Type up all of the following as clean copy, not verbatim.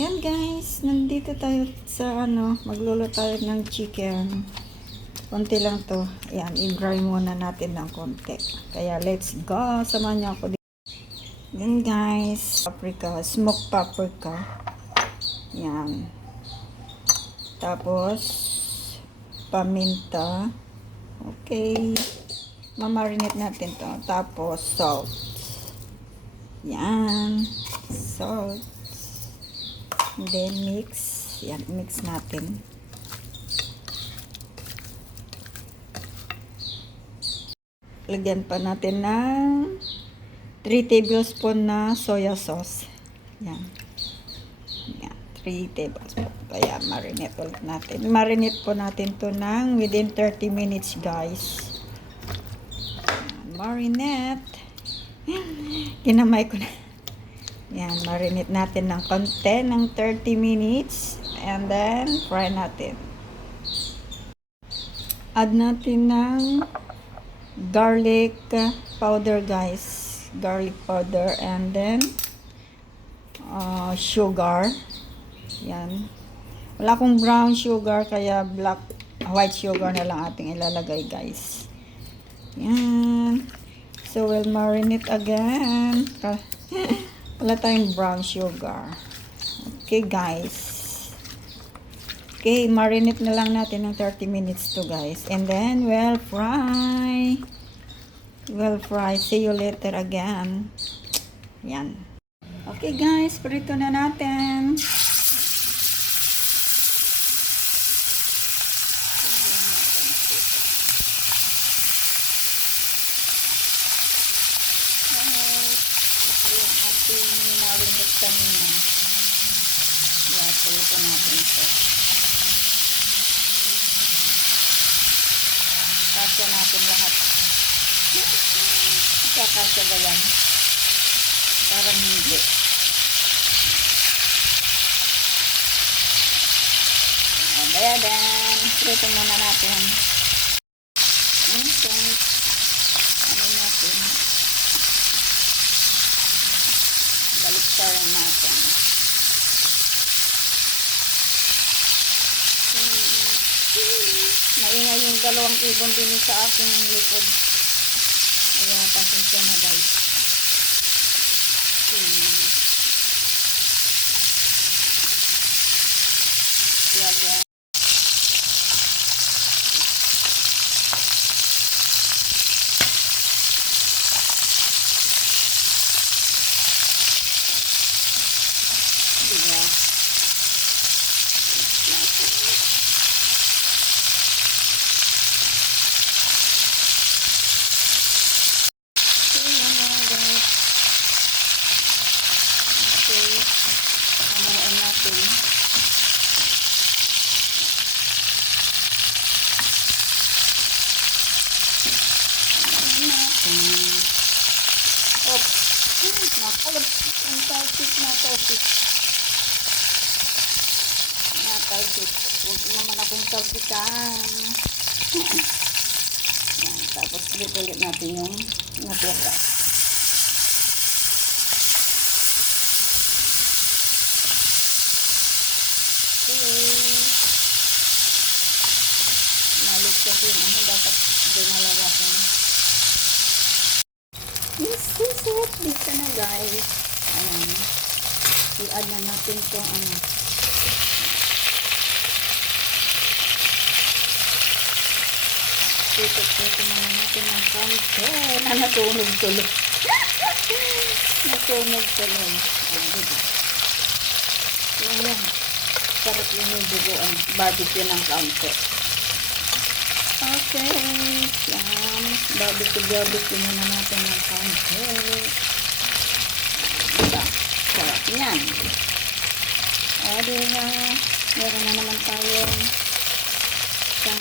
Yan guys, nandito tayo sa magluluto tayo ng chicken. Konti lang to. Ayan, i-fry muna natin ng konti. Kaya let's go. Samahan niyo ako dito. Yan guys, paprika, smoked paprika. Yan. Tapos, paminta. Okay. Mamarinate natin to. Tapos, salt. Yan. Salt. And then mix. Yan, mix natin. Lagyan pa natin ng 3 tablespoon na soya sauce. Yan. Yan, 3 tablespoon. Kaya marinate ulit natin. Marinate po natin to ng within 30 minutes, guys. Yan, marinate. Kinamay ko na. Yan, marinate natin ng konti ng 30 minutes. And then, fry natin. Add natin ng garlic powder, guys. Garlic powder. And then, sugar. Yan. Wala akong brown sugar, kaya white sugar na lang ating ilalagay, guys. Yan. So, we'll marinate again. Wala tayong brown sugar. Okay, guys. Okay, marinate na lang natin ng 30 minutes to, guys. And then, we'll fry. We'll fry. See you later again. Yan. Okay, guys. Prito na natin. Marinate kanina. Yan, prito natin ito. Kasya natin lahat. Ikakasya ba yan? Parang hindi. Bayadan. Prito muna natin. Okay. Ano natin? Baliktaran natin. Maingay yung dalawang ibon din sa aking likod. Ayan, pasensya na, guys. Ayan. Anuin natin. Oops. Nakalap. Ang talsik na talsik. Natalsik. Huwag naman akong talsikan. Tapos ulit natin yung natira. Malit kasi yung dapat dinalawasan. Yes, dito na, guys. Ayan. I-add na natin itong Tutok-tutok na natin ng konti. Nasunog tuloy. Nasunog tuloy. Diba? Ayan. Sarap yung duguan. Barbecue ng kaunti. Okay. Yan. Barbecue muna natin ng kaunti. Diba? Sarap yan. O, diba? Meron na naman tayong isang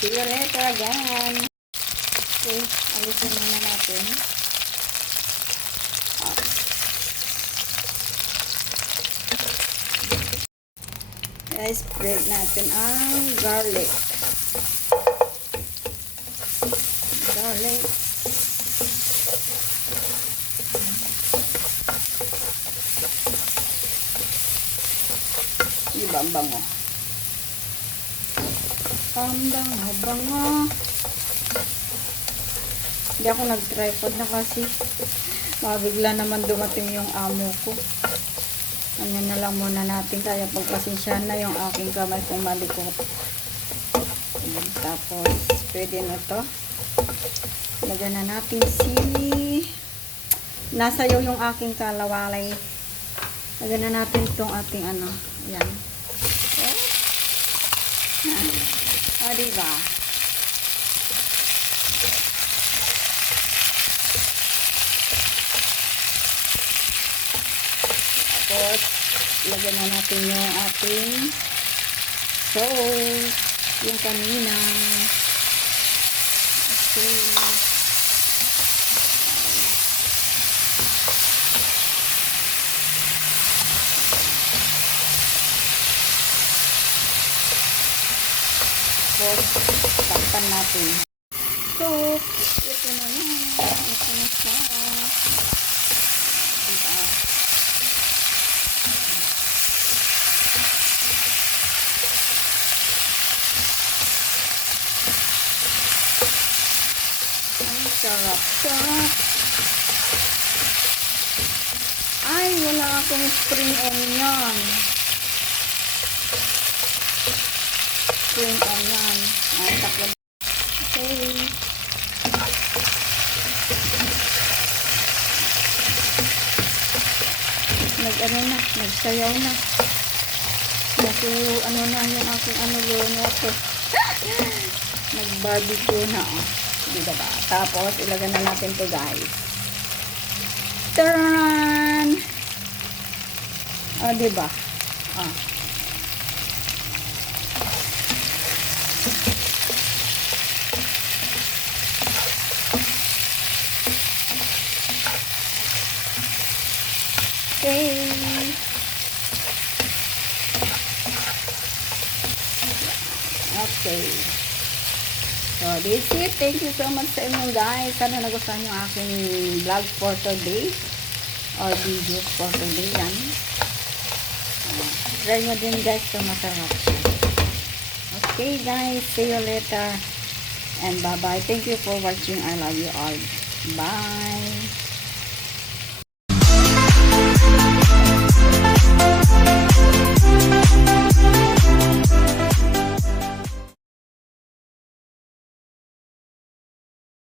see you later again. Okay, alisin muna natin. I-spread natin ang garlic. Garlic. Diba ang bango? Ang bango. Hindi ako nag-tripod na kasi mabigla naman dumating yung amo ko. Ganyan na lang muna natin, kaya pagpasensya na yung aking kamay kung malikot. Tapos pwede na to. Lagyan na natin nasayaw yung aking kalawalay. Lagyan na natin itong ating ano. Ayan. O, diba? Tapos, lagyan na natin yung ating sauce. Yung kanina. Okay. Tapos, takpan natin. So, ito na yan. Ito na siya. Diba? Ang sarap. Ay, wala akong spring onion. Spring onion. Ay, takpan. Okay. Nagsayaw na. Ano na yung aking luto. Nag-barbecue na. Diba ba? Tapos, ilagay na natin to guys. Taran! Diba? Okay. Okay. So, this is it. Thank you so much sa inyo guys. Sana nagustuhan yung aking vlog for today. Or videos for today. Yan. Try mo din guys. So, masarap. Okay guys. See you later. And bye-bye. Thank you for watching. I love you all. Bye.